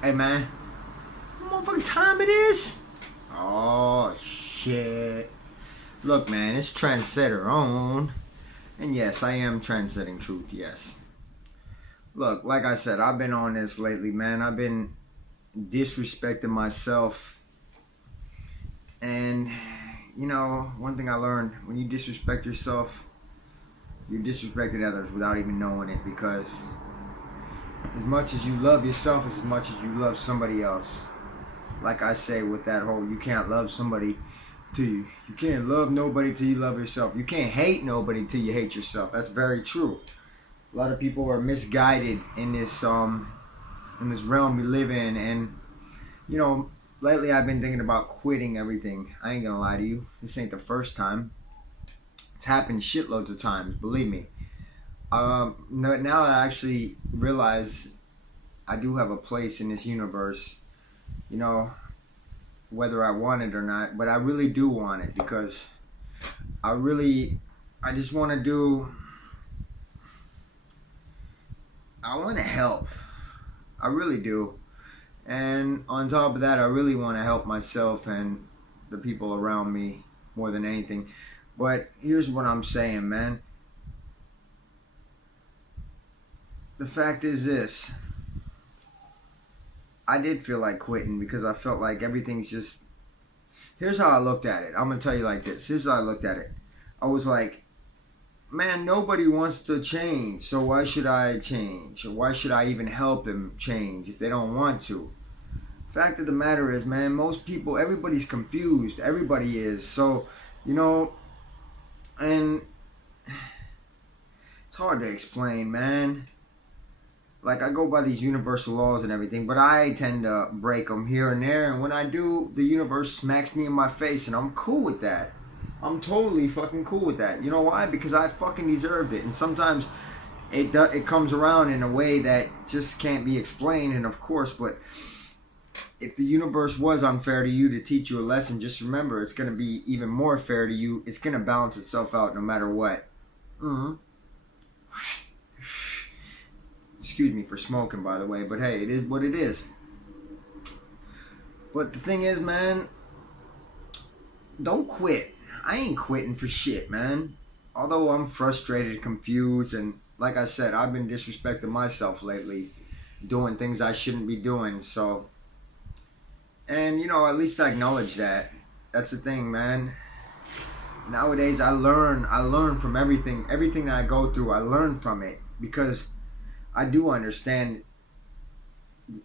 Hey man, what motherfucking time it is? Oh shit. Look man, it's Trendsetter on. And yes, I am trendsetting truth, yes. Look, like I said, I've been on this lately, man. I've been disrespecting myself. And, you know, one thing I learned, when you disrespect yourself, you're disrespecting others without even knowing it, because as much as you love yourself is as much as you love somebody else. Like I say with that whole, you can't love somebody till you can't love nobody till you love yourself. You can't hate nobody till you hate yourself. That's very true. A lot of people are misguided in this realm we live in, and you know, lately I've been thinking about quitting everything. I ain't gonna lie to you. This ain't the first time. It's happened shitloads of times, believe me. Now I actually realize I do have a place in this universe, you know, whether I want it or not, but I really do want it, because I just want to I want to help. I really do. And on top of that, I really want to help myself and the people around me more than anything. But here's what I'm saying, man. The fact is this. I did feel like quitting because I felt like everything's just... Here's how I looked at it. I'm going to tell you like this. This is how I looked at it. I was like, man, nobody wants to change, so why should I change? Or why should I even help them change if they don't want to? Fact of the matter is, man, most people, everybody's confused. Everybody is. So, you know, and it's hard to explain, man. Like, I go by these universal laws and everything, but I tend to break them here and there, and when I do, the universe smacks me in my face, and I'm cool with that. I'm totally fucking cool with that. You know why? Because I fucking deserved it, and sometimes it comes around in a way that just can't be explained, and of course, but if the universe was unfair to you to teach you a lesson, just remember, it's going to be even more fair to you. It's going to balance itself out no matter what. Excuse me for smoking, by the way, but hey, it is what it is. But the thing is, man, don't quit. I ain't quitting for shit, man. Although I'm frustrated, confused, and like I said, I've been disrespecting myself lately, doing things I shouldn't be doing, so... And, you know, at least I acknowledge that. That's the thing, man. Nowadays, I learn from everything. Everything that I go through, I learn from it, because I do understand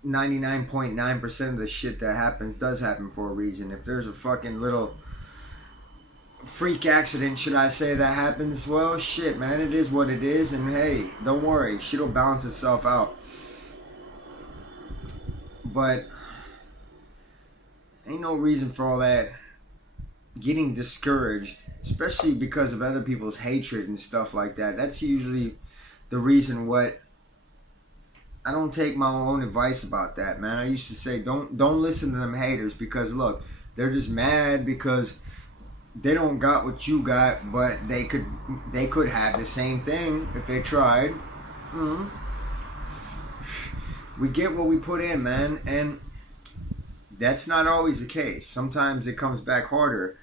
99.9% of the shit that happens does happen for a reason. If there's a fucking little freak accident, should I say, that happens, well, shit, man, it is what it is, and hey, don't worry, shit'll balance itself out. But ain't no reason for all that getting discouraged, especially because of other people's hatred and stuff like that. That's usually the reason what I don't take my own advice about that, man. I used to say, don't listen to them haters, because look, they're just mad because they don't got what you got, but they could have the same thing if they tried. We get what we put in, man, and that's not always the case. Sometimes it comes back harder.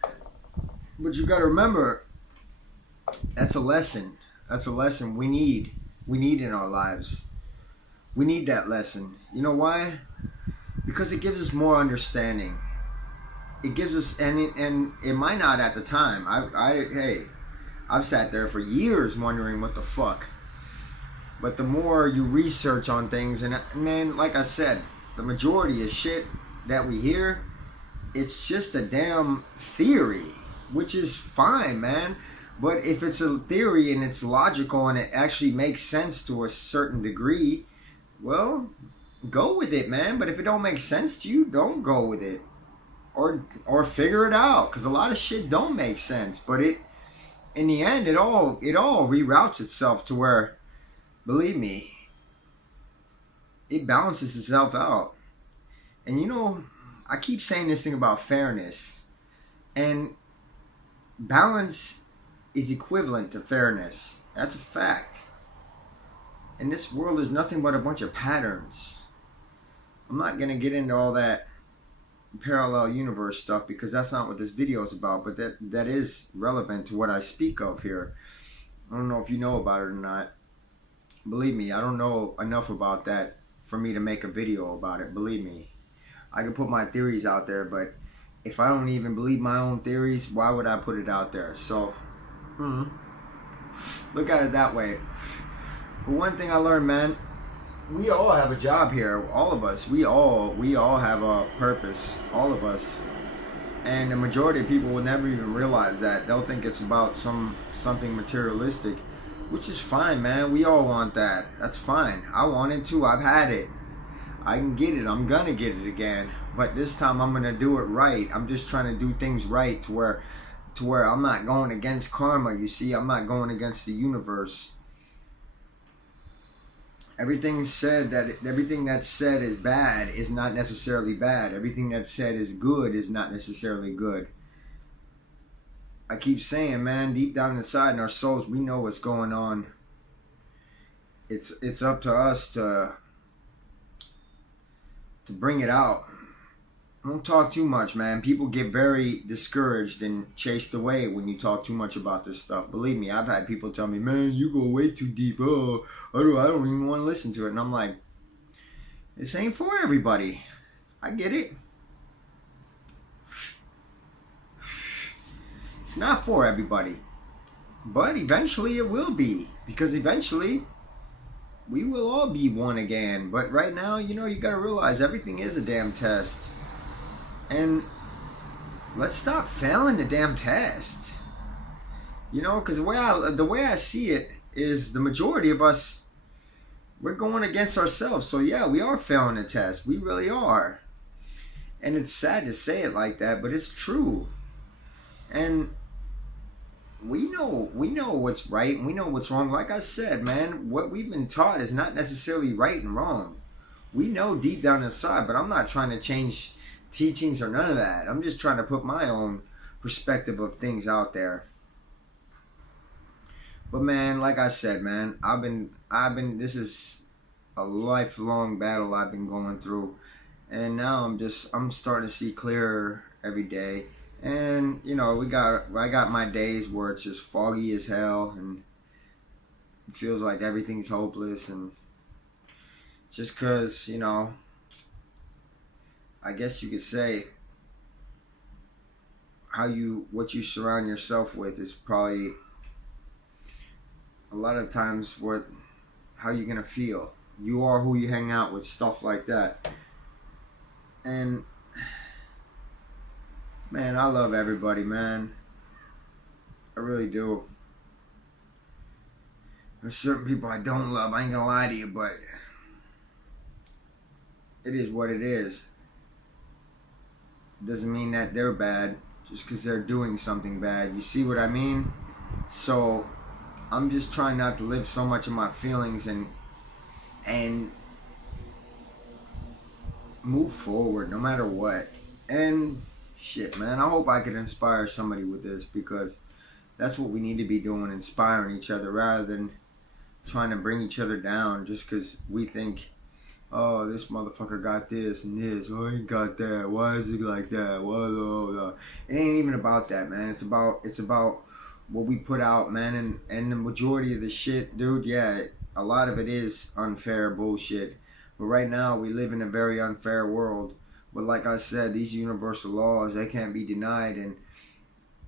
But you gotta remember, that's a lesson. That's a lesson we need. We need in our lives. We need that lesson. You know why? Because it gives us more understanding. It gives us, and it might not at the time. I've sat there for years wondering what the fuck. But the more you research on things, and man, like I said, the majority of shit that we hear, it's just a damn theory, which is fine, man. But if it's a theory and it's logical and it actually makes sense to a certain degree, well, go with it, man. But if it don't make sense to you, don't go with it, or figure it out, because a lot of shit don't make sense. But in the end, it all reroutes itself to where, believe me, it balances itself out. And you know, I keep saying this thing about fairness, and balance is equivalent to fairness. That's a fact. And this world is nothing but a bunch of patterns. I'm not going to get into all that parallel universe stuff because that's not what this video is about, but that is relevant to what I speak of here. I don't know if you know about it or not. Believe me, I don't know enough about that for me to make a video about it. Believe me, I can put my theories out there, but if I don't even believe my own theories, why would I put it out there? So look at it that way. But one thing I learned, man, we all have a job here. All of us, we all have a purpose. All of us. And the majority of people will never even realize that. They'll think it's about something materialistic, which is fine, man. We all want that. That's fine. I want it too. I've had it. I can get it. I'm gonna get it again. But this time I'm gonna do it right. I'm just trying to do things right to where I'm not going against karma. You see, I'm not going against the universe. Everything that's said is bad is not necessarily bad. Everything that's said is good is not necessarily good. I keep saying, man, deep down inside in our souls, we know what's going on. It's up to us to bring it out. Don't talk too much, man. People get very discouraged and chased away when you talk too much about this stuff. Believe me, I've had people tell me, man, you go way too deep. Oh, I don't even want to listen to it. And I'm like, this ain't for everybody. I get it. It's not for everybody. But eventually it will be. Because eventually we will all be one again. But right now, you got to realize everything is a damn test. And let's stop failing the damn test. Because the way I see it is the majority of us, we're going against ourselves. So yeah, we are failing the test. We really are. And it's sad to say it like that, but it's true. And we know what's right and we know what's wrong. Like I said, man, what we've been taught is not necessarily right and wrong. We know deep down inside, but I'm not trying to change teachings or none of that. I'm just trying to put my own perspective of things out there. But man, like I said, man, I've been this is a lifelong battle I've been going through, and now I'm starting to see clearer every day. And I got my days where it's just foggy as hell and it feels like everything's hopeless, and just cause I guess you could say what you surround yourself with is probably a lot of times how you're gonna feel. You are who you hang out with, stuff like that. And man, I love everybody, man. I really do. There's certain people I don't love, I ain't gonna lie to you, but it is what it is. Doesn't mean that they're bad just because they're doing something bad. You see what I mean? So I'm just trying not to live so much of my feelings and move forward no matter what. And shit, man, I hope I can inspire somebody with this, because that's what we need to be doing, inspiring each other rather than trying to bring each other down just because we think, oh, this motherfucker got this and this. Oh, he got that. Why is it like that? Well, it ain't even about that, man. It's about what we put out, man. And the majority of the shit, dude, yeah, a lot of it is unfair bullshit. But right now, we live in a very unfair world. But like I said, these universal laws, they can't be denied. And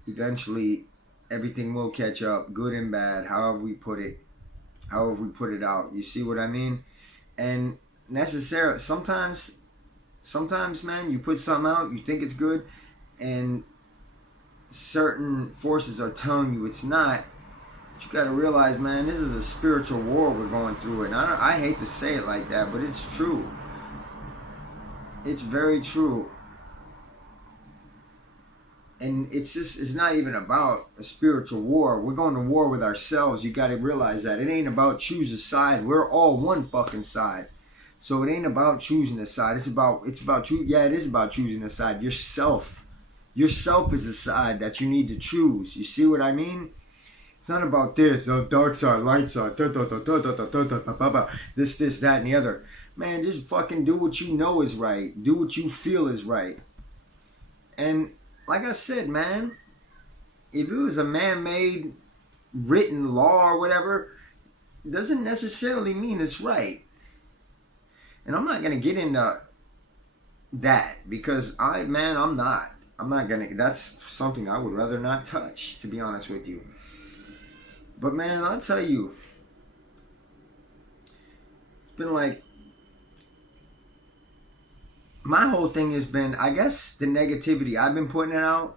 eventually, everything will catch up, good and bad, however we put it out. You see what I mean? And necessarily sometimes, man, you put something out, you think it's good, and certain forces are telling you it's not. But you got to realize, man, this is a spiritual war we're going through, and I hate to say it like that, but it's true. It's very true. And it's not even about a spiritual war. We're going to war with ourselves. You got to realize that. It ain't about choose a side. We're all one fucking side. So it ain't about choosing a side. It is about choosing a side. Yourself is a side that you need to choose. You see what I mean? It's not about this, dark side, light side, this, that, and the other. man, just fucking do what you know is right. Do what you feel is right. And like I said, man, if it was a man-made written law or whatever, it doesn't necessarily mean it's right. And I'm not going to get into that because I'm not going to, that's something I would rather not touch, to be honest with you. But man, I'll tell you, it's been like, my whole thing has been, I guess the negativity I've been putting out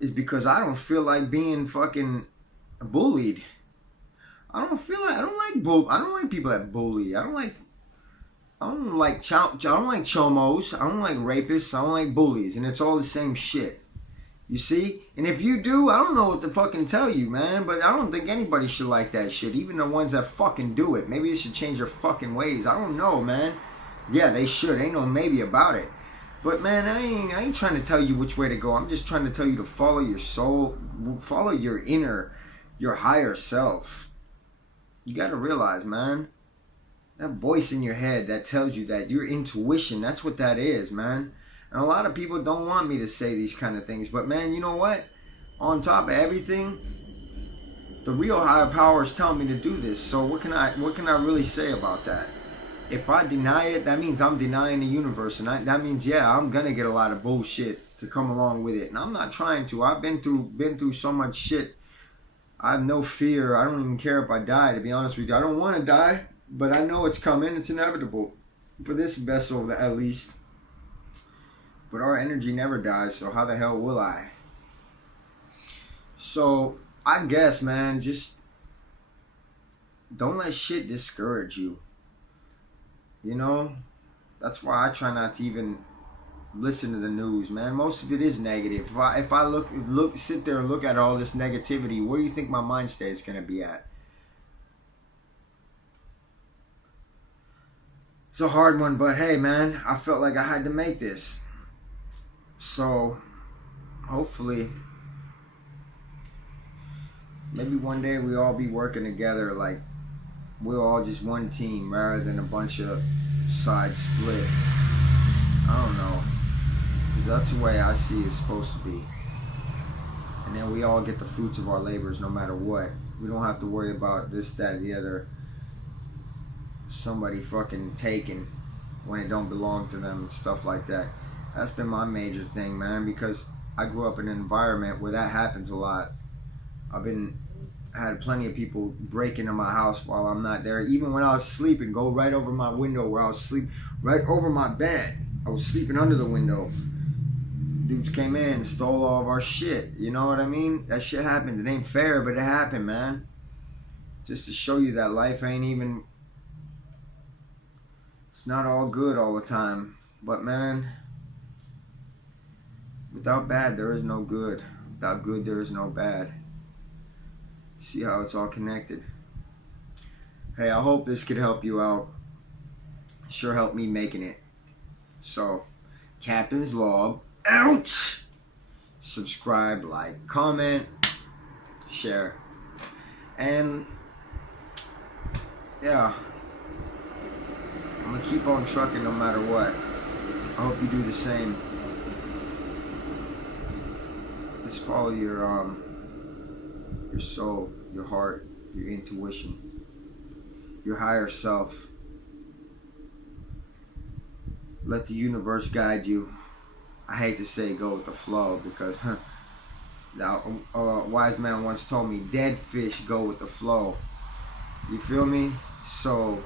is because I don't feel like being fucking bullied. I don't like people that bully. I don't like chomos. I don't like rapists. I don't like bullies. And it's all the same shit. You see? And if you do, I don't know what to fucking tell you, man. But I don't think anybody should like that shit. Even the ones that fucking do it. Maybe they should change their fucking ways. I don't know, man. Yeah, they should. Ain't no maybe about it. But man, I ain't trying to tell you which way to go. I'm just trying to tell you to follow your soul. Follow your inner, your higher self. You gotta realize, man. That voice in your head that tells you that, your intuition, that's what that is, man. And a lot of people don't want me to say these kind of things. But man, you know what? On top of everything, the real higher power is telling me to do this. So what can I really say about that? If I deny it, that means I'm denying the universe. And that means, yeah, I'm going to get a lot of bullshit to come along with it. And I'm not trying to. I've been through so much shit. I have no fear. I don't even care if I die, to be honest with you. I don't want to die, but I know it's coming. It's inevitable. For this vessel, at least. But our energy never dies, so how the hell will I? So, I guess, man, just don't let shit discourage you. You know, that's why I try not to even listen to the news, man. Most of it is negative. If I sit there and look at all this negativity, where do you think my mind state is going to be at? It's a hard one, but hey, man, I felt like I had to make this. So, hopefully, maybe one day we all be working together like we're all just one team rather than a bunch of sides split. I don't know. That's the way I see it's supposed to be. And then we all get the fruits of our labors no matter what. We don't have to worry about this, that, or the other. Somebody fucking taken when it don't belong to them and stuff like that. That's been my major thing, man, because I grew up in an environment where that happens a lot. I had plenty of people break into my house while I'm not there. Even when I was sleeping, go right over my window where I was sleeping, right over my bed. I was sleeping under the window. Dudes came in and stole all of our shit. You know what I mean? That shit happened. It ain't fair, but it happened, man. Just to show you that life ain't even... It's not all good all the time. But, man, without bad, there is no good. Without good, there is no bad. See how it's all connected. Hey, I hope this could help you out. Sure helped me making it. So, Captain's Log out. Subscribe, like, comment, share. And yeah, I'm gonna keep on trucking no matter what. I hope you do the same. Just follow your soul, your heart, your intuition, your higher self. Let the universe guide you. I hate to say go with the flow because a wise man once told me dead fish go with the flow. You feel me? So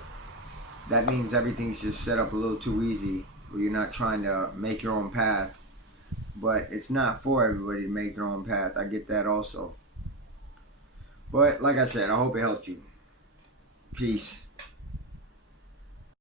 that means everything's just set up a little too easy where you're not trying to make your own path. But it's not for everybody to make their own path. I get that also. But like I said, I hope it helped you. Peace.